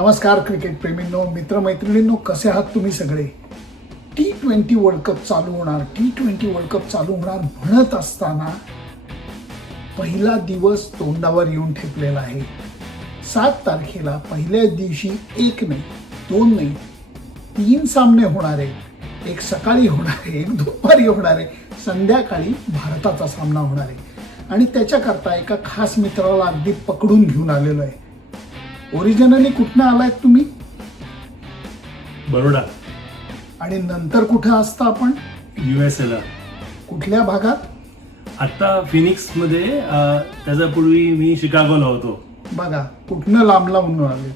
नमस्कार क्रिकेट प्रेमींनो, मित्रमैत्रिणींनो, कसे आहात तुम्ही सगळे? T20 वर्ल्ड कप चालू होणार, T20 वर्ल्ड कप चालू होणार म्हणत असताना पहिला दिवस तोंडावर येऊन ठेपलेला आहे. 7 तारखेला पहिल्या दिवशी एक नाही, दोन नाही, 3 सामने होणार आहेत. एक सकाळी होणार आहे, एक दुपारी होणार आहे, संध्याकाळी भारताचा सामना होणार आहे. आणि त्याच्याकरता एका खास मित्राला अगदी पकडून घेऊन आलेलो आहे. ओरिजिनली कुठनं आलायत तुम्ही? बरोडा. आणि नंतर कुठं असता आपण? USA ला. कुठल्या भागात? आता फिनिक्स मध्ये, त्याच्या पूर्वी मी शिकागोला होतो. बघा कुठनं लांब लांब आले.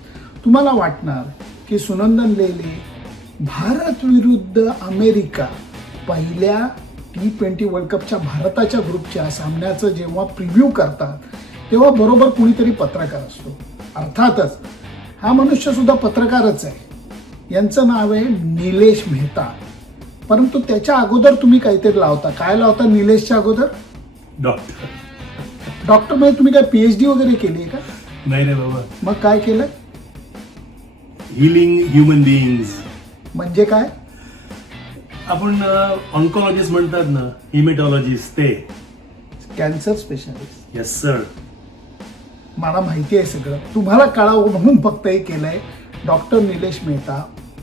तुम्हाला वाटणार की सुनंदन लेले भारत विरुद्ध अमेरिका पहिल्या T20 वर्ल्ड कपच्या भारताच्या ग्रुपच्या सामन्याचं जेव्हा प्रिव्ह्यू करतात तेव्हा बरोबर कुणीतरी पत्रकार असतो. अर्थातच हा मनुष्य सुद्धा पत्रकारच आहे. यांचं नाव आहे निलेश मेहता. परंतु त्याच्या अगोदर तुम्ही काहीतरी लावता. काय लावता निलेशच्या अगोदर? डॉक्टर म्हणजे तुम्ही काय PhD वगैरे केली आहे का? नाही रे बाबा. मग काय केलं? Healing human beings. म्हणजे काय? आपण ऑन्कोलॉजिस्ट म्हणतात ना, हिमेटॉलॉजिस्ट, ते कॅन्सर स्पेशालिस्ट. Yes sir. मला माहिती आहे सगळं. तुम्हाला कळावं म्हणून फक्त हे केलंय. डॉक्टर निलेश मेहता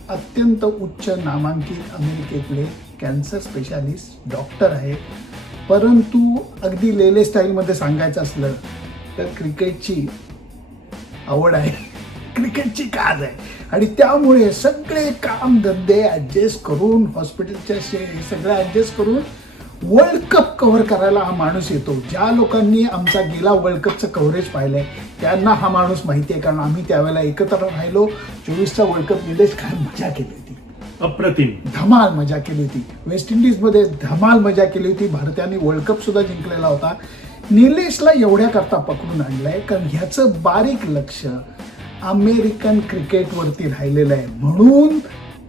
अत्यंत उच्च नामांकित अमेरिकेतले कॅन्सर स्पेशालिस्ट डॉक्टर आहे. परंतु अगदी लेले स्टाईलमध्ये सांगायचं असलं तर क्रिकेटची आवड आहे, क्रिकेटची काज आहे. आणि त्यामुळे सगळे काम धंदे ॲडजस्ट करून, हॉस्पिटलच्या सगळं ॲडजस्ट करून वर्ल्ड कप कव्हर करायला हा माणूस येतो. ज्या लोकांनी आमचा गेला वर्ल्ड कपचं कव्हरेज पाहिलंय त्यांना हा माणूस माहिती आहे, कारण आम्ही त्यावेळेला एकत्र राहिलो. 24चा वर्ल्ड कप निलेश काय मजा केली होती, अप्रतिम धमाल मजा केली होती. वेस्ट इंडिजमध्ये धमाल मजा केली होती. भारताने वर्ल्ड कप सुद्धा जिंकलेला होता. निलेशला एवढ्या करता पकडून आणलंय कारण ह्याचं बारीक लक्ष अमेरिकन क्रिकेटवरती राहिलेलं आहे. म्हणून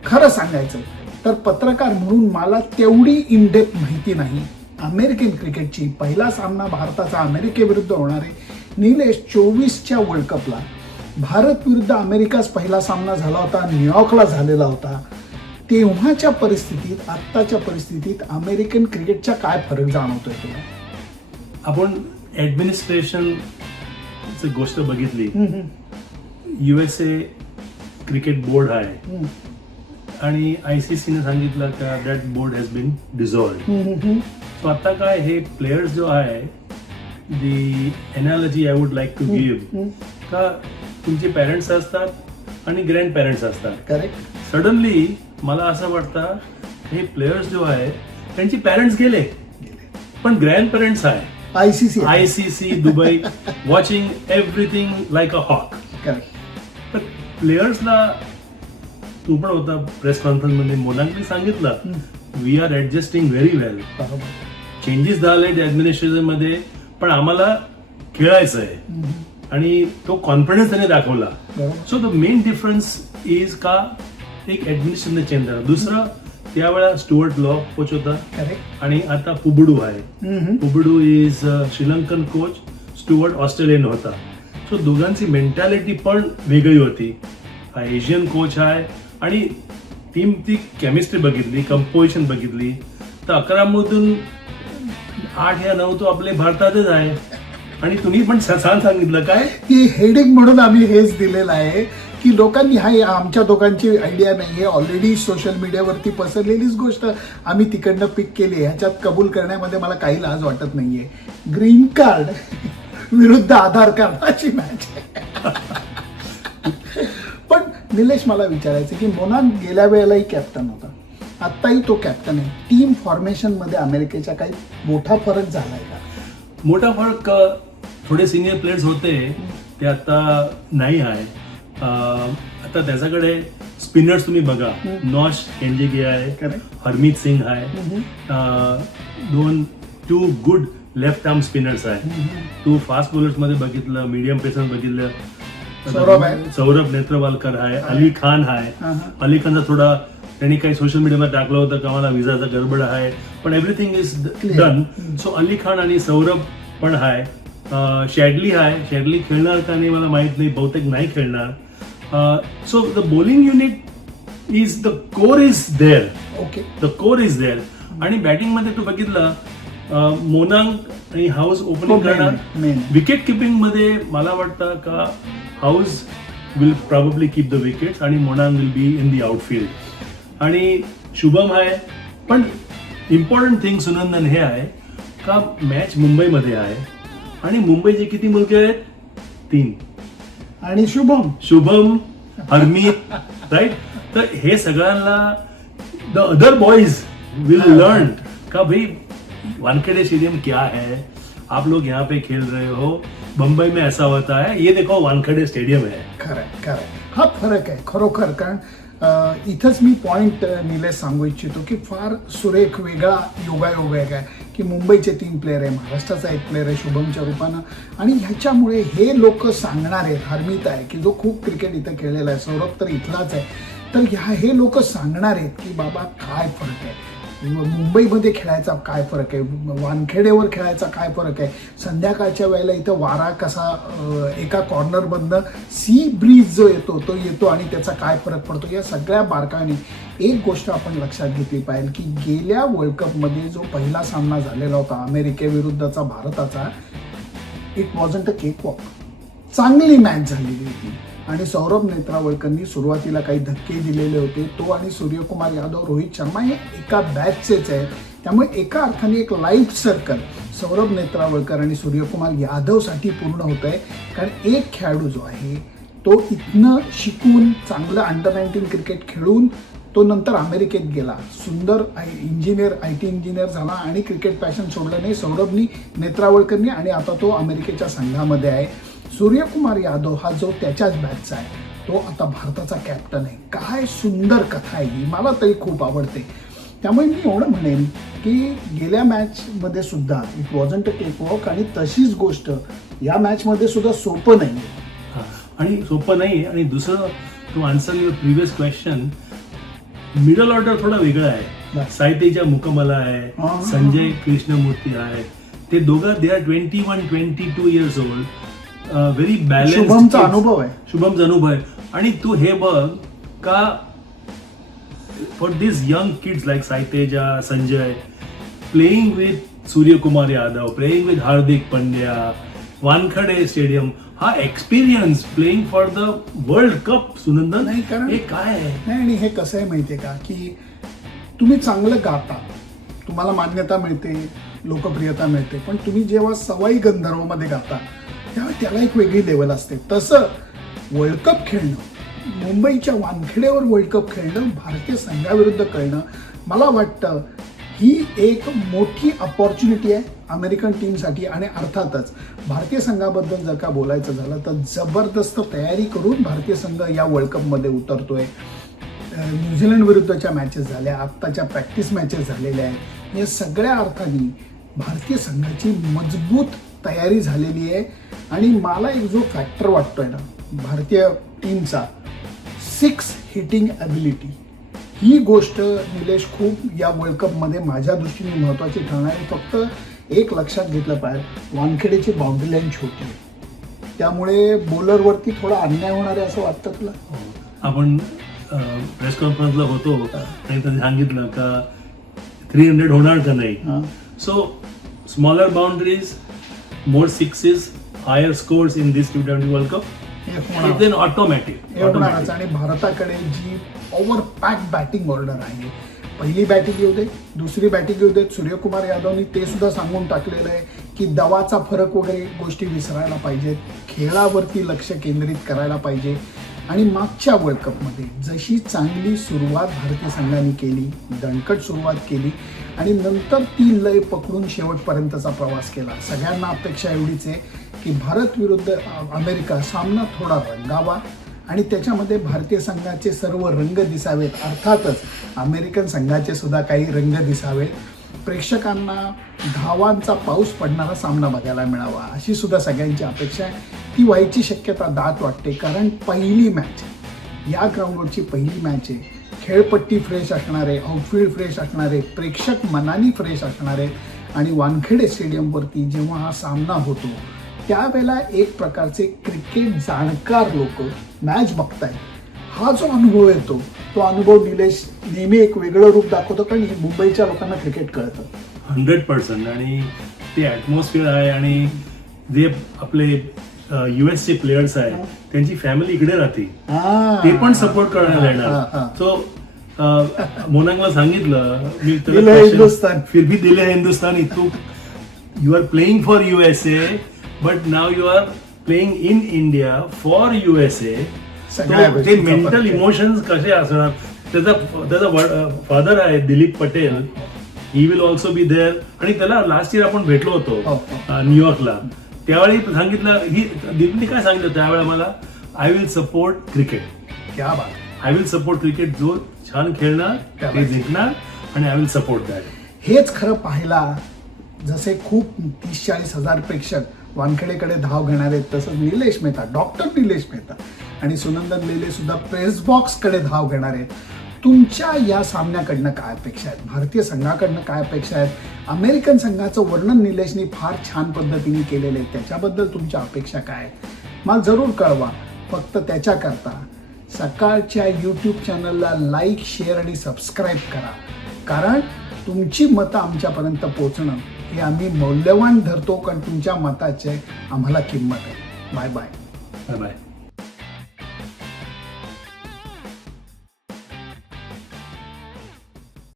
खरं सांगायचं तर पत्रकार म्हणून मला तेवढी इनडेप्थ माहिती नाही अमेरिकन क्रिकेटची. पहिला सामना भारताचा अमेरिकेविरुद्ध होणार आहे. निलेश 24च्या वर्ल्ड कपला भारत विरुद्ध अमेरिकाच पहिला सामना झाला होता, न्यूयॉर्कला झालेला होता. तेव्हाच्या परिस्थितीत आत्ताच्या परिस्थितीत अमेरिकन क्रिकेटचा काय फरक जाणवतोय तुला? आपण ऍडमिनिस्ट्रेशन गोष्ट बघितली. USA क्रिकेट बोर्ड आहे आणि ICC ने सांगितलं का that board has been dissolved. So आता काय हे प्लेयर्स जो आहे, the analogy I would like to give, का तुमचे पेरेंट्स असतात आणि ग्रँड पेरेंट्स असतात. करेक्ट. सडनली मला असं वाटतं हे प्लेयर्स जो आहे त्यांचे पेरेंट्स गेले पण ग्रँड पेरेंट्स आहे. ICC Dubai watching everything like a hawk. Correct. तर प्लेयर्सला, तू पण होता प्रेस कॉन्फरन्स मध्ये, मोलांनी सांगितलं we are adjusting very well. Changes झाले ऍडमिनिस्ट्रेशन मध्ये पण आम्हाला खेळायचं आहे आणि तो कॉन्फिडन्स त्याने दाखवला. So the main difference is का एक ऍडमिनिस्ट्रेशन चेंज झालं. दुसरं त्यावेळेला स्टुअर्ट लॉ कोच होता आणि आता पुबडू आहे. Pubudu is Sri Lankan coach, Stuart Australian होता. सो दोघांची मेंटॅलिटी पण वेगळी होती. हा एशियन कोच आहे आणि टीमची केमिस्ट्री बघितली, कंपोजिशन बघितली तर 11 मधून 8 या 9 तो आपले भारतातच आहे. आणि तुम्ही पण सांगितलं काय की हेडिंग म्हणून आम्ही हेच दिलेलं आहे की लोकांनी, हा आमच्या दोघांची आयडिया नाहीये, ऑलरेडी सोशल मीडियावरती पसरलेलीच गोष्ट आम्ही तिकडनं पिक केली. ह्याच्यात कबूल करण्यामध्ये मला काही लाज वाटत नाहीये. ग्रीन कार्ड विरुद्ध आधार कार्डाची मॅच आहे. पण निलेश, मला विचारायचं की मोनान गेल्या वेळेलाही कॅप्टन होता, आत्ताही तो कॅप्टन आहे. टीम फॉर्मेशन मध्ये अमेरिकेचा काही मोठा फरक झालाय का? मोठा फरक, थोडे सिनियर प्लेयर्स होते ते आता नाही आहे. आता त्याच्याकडे स्पिनर्स तुम्ही बघा, नॉश केंजेगे आहे, हरमीत सिंग आहे, 2 गुड लेफ्ट आर्म स्पिनर्स आहे. 2 फास्ट बॉलर्स मध्ये बघितलं, मीडियम पेसर बघितलं, सौरभ नेत्रवालकर आहे, अली खान आहे. अली खानचा थोडा त्यांनी काही सोशल मीडियावर टाकलं होतं का मला विजाचा गडबड आहे, पण everything is done. So Ali Khan आणि सौरभ पण आहे. शॅडली आहे, शॅडली खेळणार का नाही मला माहित नाही, बहुतेक नाही खेळणार. So the bowling unit is the core is there. Okay. The core is there. आणि बॅटिंग मध्ये तू बघितलं मोनांग आणि हाऊस ओपनिंग करणार. मेन विकेट किपिंग मध्ये मला वाटतं का हाऊस will probably keep the wickets आणि Monank will be in the outfield. आणि शुभम आहे. पण इम्पॉर्टंट थिंग सुनंदन हे आहे का मॅच मुंबईमध्ये आहे आणि मुंबईचे किती मुलगे आहेत? 3. आणि शुभम, हरमीत, राईट. तर हे सगळ्यांना the other boys will learn का भाई वानखेड़े स्टेडियम क्या है, आप लोग यहाँ पे खेल रहे हो, मुंबई में ऐसा होता है, ये देखो वानखेड़े स्टेडियम है. खरं. हा फरक आहे खरोखर. कारण इथंच मी पॉइंट निलेश सांगू इच्छितो की फार सुरेख वेगळा योगायोग आहे की मुंबईचे 3 प्लेयर आहे, महाराष्ट्राचा 1 प्लेयर आहे शुभमच्या रूपानं. आणि ह्याच्यामुळे हे लोक सांगणार आहेत, हरमीत आहे की जो खूप क्रिकेट इथं खेळलेला आहे, सौरभ तर इथलाच आहे, तर हे लोक सांगणार आहेत की बाबा काय फरक आहे, मुंबईमध्ये खेळायचा काय फरक आहे, वानखेडेवर खेळायचा काय फरक आहे, संध्याकाळच्या वेळेला इथं वारा कसा एका कॉर्नरमधनं सी ब्रीज जो येतो आणि त्याचा काय फरक पडतो. या सगळ्या बारकाईने एक गोष्ट आपण लक्षात घेतली पाहिजे की गेल्या वर्ल्ड कपमध्ये जो पहिला सामना झालेला होता अमेरिकेविरुद्धचा भारताचा, it wasn't a cake walk. चांगली मॅच झालेली होती आणि सौरभ नेत्रावळकरनी सुरुवातीला काही धक्के दिलेले होते. तो आणि सूर्यकुमार यादव, रोहित शर्मा हे एका बॅचचेच आहेत. त्यामुळे एका अर्थाने एक लाईफ सर्कल सौरभ नेत्रावळकर आणि सूर्यकुमार यादवसाठी पूर्ण होत आहे. कारण एक खेळाडू जो आहे तो इथनं शिकून चांगलं अंडर-19 क्रिकेट खेळून तो नंतर अमेरिकेत गेला, सुंदर IT इंजिनियर झाला आणि क्रिकेट पॅशन सोडलं नाही सौरभनी, नेत्रावळकरनी, आणि आता तो अमेरिकेच्या संघामध्ये आहे. सूर्यकुमार यादव हा जो त्याच्याच बॅचचा आहे तो आता भारताचा कॅप्टन आहे. काय सुंदर कथा आहे ही, मला तरी खूप आवडते. त्यामुळे मी एवढं म्हणेन की गेल्या मॅचमध्ये सुद्धा it wasn't a cake walk आणि तशीच गोष्ट या मॅचमध्ये सुद्धा सोपं नाही आहे. आणि सोपं नाही. आणि दुसरं to answer your previous question, middle order थोडा वेगळा आहे. साहित्यच्या मुकमला आहे, संजय कृष्णमूर्ती आहे, ते दोघं they are 21-22 years old, very balance. शुभमचा अनुभव आहे. आणि तू हे बघ का for this young kids like Sahiteja, Sanjay, playing with Suryakumar Yadav, playing with Hardik Pandya, Wankhede stadium, हा experience playing for the world cup Sunandan, नाही कारण हे काय आहे. नाही, आणि हे कसं आहे माहितीये का की तुम्ही चांगलं गाता, तुम्हाला मान्यता मिळते, लोकप्रियता मिळते, पण तुम्ही जेव्हा सवाई गंधर्वमध्ये गाता त्यावेळी त्याला एक वेगळी लेवल असते. तसं वर्ल्ड कप खेळणं, मुंबईच्या वानखेडेवर वर्ल्ड कप खेळणं, भारतीय संघाविरुद्ध खेळणं, मला वाटतं ही एक मोठी अपॉर्च्युनिटी आहे अमेरिकन टीमसाठी. आणि अर्थातच भारतीय संघाबद्दल जर का बोलायचं झालं तर जबरदस्त तयारी करून भारतीय संघ या वर्ल्ड कपमध्ये उतरतोय. न्यूझीलंड विरुद्धच्या मॅचेस झाल्या, आत्ताच्या प्रॅक्टिस मॅचेस झालेल्या आहेत. या सगळ्या अर्थाने भारतीय संघाची मजबूत तयारी झालेली आहे. आणि मला एक जो फॅक्टर वाटतोय ना भारतीय टीमचा, 6 हिटिंग ॲबिलिटी, ही गोष्ट निलेश खूप या वर्ल्ड कपमध्ये माझ्या दृष्टीने महत्त्वाची ठरणार आहे. फक्त एक लक्षात घेतलं पाहिजे, वानखेडेची बाउंड्री लाईन छोटी आहे, त्यामुळे बॉलरवरती थोडा अन्याय होणार आहे असं वाटतं तुला? आपण प्रेस कॉन्फरन्सला होतो आणि त्यांनी सांगितलं का 300 होणार का नाही. So smaller boundaries, more sixes, higher scores in this T20 world cup, it's an automatic. आणि भारताकडे जी ओव्हर पॅक बॅटिंग ऑर्डर आहे, पहिली बॅटिंग येऊ दे, दुसरी बॅटिंग येऊ देत, सूर्यकुमार यादवनी ते सुद्धा सांगून टाकलेलं आहे की दवाचा फरक वगैरे गोष्टी विसरायला पाहिजेत, खेळावरती लक्ष केंद्रित करायला पाहिजे. आणि मागच्या वर्ल्ड कपमध्ये जशी चांगली सुरुवात भारतीय संघाने केली, दणकट सुरुवात केली आणि नंतर ती लय पकडून शेवटपर्यंतचा प्रवास केला. सगळ्यांना अपेक्षा एवढीच आहे की भारत विरुद्ध अमेरिका सामना थोडा रंगावा आणि त्याच्यामध्ये भारतीय संघाचे सर्व रंग दिसावेत, अर्थातच अमेरिकन संघाचे सुद्धा काही रंग दिसावेत. प्रेक्षकांना धावांचा पाऊस पडणारा सामना बघायला मिळावा अशी सुद्धा सगळ्यांची अपेक्षा आहे. ती व्हायची शक्यता दाट वाटते, कारण पहिली मॅच, या ग्राउंडवरची पहिली मॅच आहे. खेळपट्टी फ्रेश असणार आहे, आउटफील्ड फ्रेश असणार आहे, प्रेक्षक मनाने फ्रेश असणार आहेत. आणि वानखेडे स्टेडियमवरती जेव्हा हा सामना होतो त्यावेळेला एक प्रकारचे क्रिकेट जाणकार लोक मॅच बघताय, हा जो अनुभव येतो तो अनुभव निलेश नेहमी एक वेगळं रूप दाखवतो, कारण मुंबईच्या लोकांना क्रिकेट कळतं 100%. आणि ते ॲटमॉस्फिअर आहे, आणि जे आपले US चे प्लेयर्स आहेत त्यांची फॅमिली इकडे राहते, ते पण सपोर्ट करायला येणार. सो मोनांगला सांगितलं मी दिल है हिंदुस्तान. फिर भी दिल है हिंदुस्तानी. तू you are playing for USA, but now you are playing in India for USA. सगळ्या ते गोष्टींचा मेंटल फरक आहे. इमोशन्स कसे असणार. त्याचा फादर आहे Dilip Patel, he will also be there. आणि त्याला लास्ट इयर आपण भेटलो होतो न्यूयॉर्कला, त्यावेळी सांगितलं, ही दिलीपने काय सांगितलं त्यावेळेला मला, आय विल सपोर्ट क्रिकेट. क्या बात. I will support cricket. जो छान खेळणार ते जिंकणार, आणि आय विल सपोर्ट दॅट. हेच खरं पाहिला, जसे खूप 30-40 हजार प्रेक्षक वानखेडेकडे धाव घेणार आहेत, तसंच निलेश मेहता, डॉक्टर निलेश मेहता आणि सुनंदन लेले सुद्धा प्रेस बॉक्सकडे धाव घेणार आहेत. तुमच्या या सामन्याकडनं काय अपेक्षा आहेत, भारतीय संघाकडनं काय अपेक्षा आहेत? अमेरिकन संघाचं वर्णन निलेशनी फार छान पद्धतीने केलेलं आहे, त्याच्याबद्दल तुमच्या अपेक्षा काय आहेत मला जरूर कळवा. फक्त त्याच्याकरता सकाळच्या यूट्यूब चॅनलला लाईक, शेअर आणि सबस्क्राईब करा, कारण तुमची मतं आमच्यापर्यंत पोहोचणं हे आम्ही मौल्यवान धरतो, कारण तुमच्या मताचे आम्हाला किंमत आहे. Bye bye. Bye bye.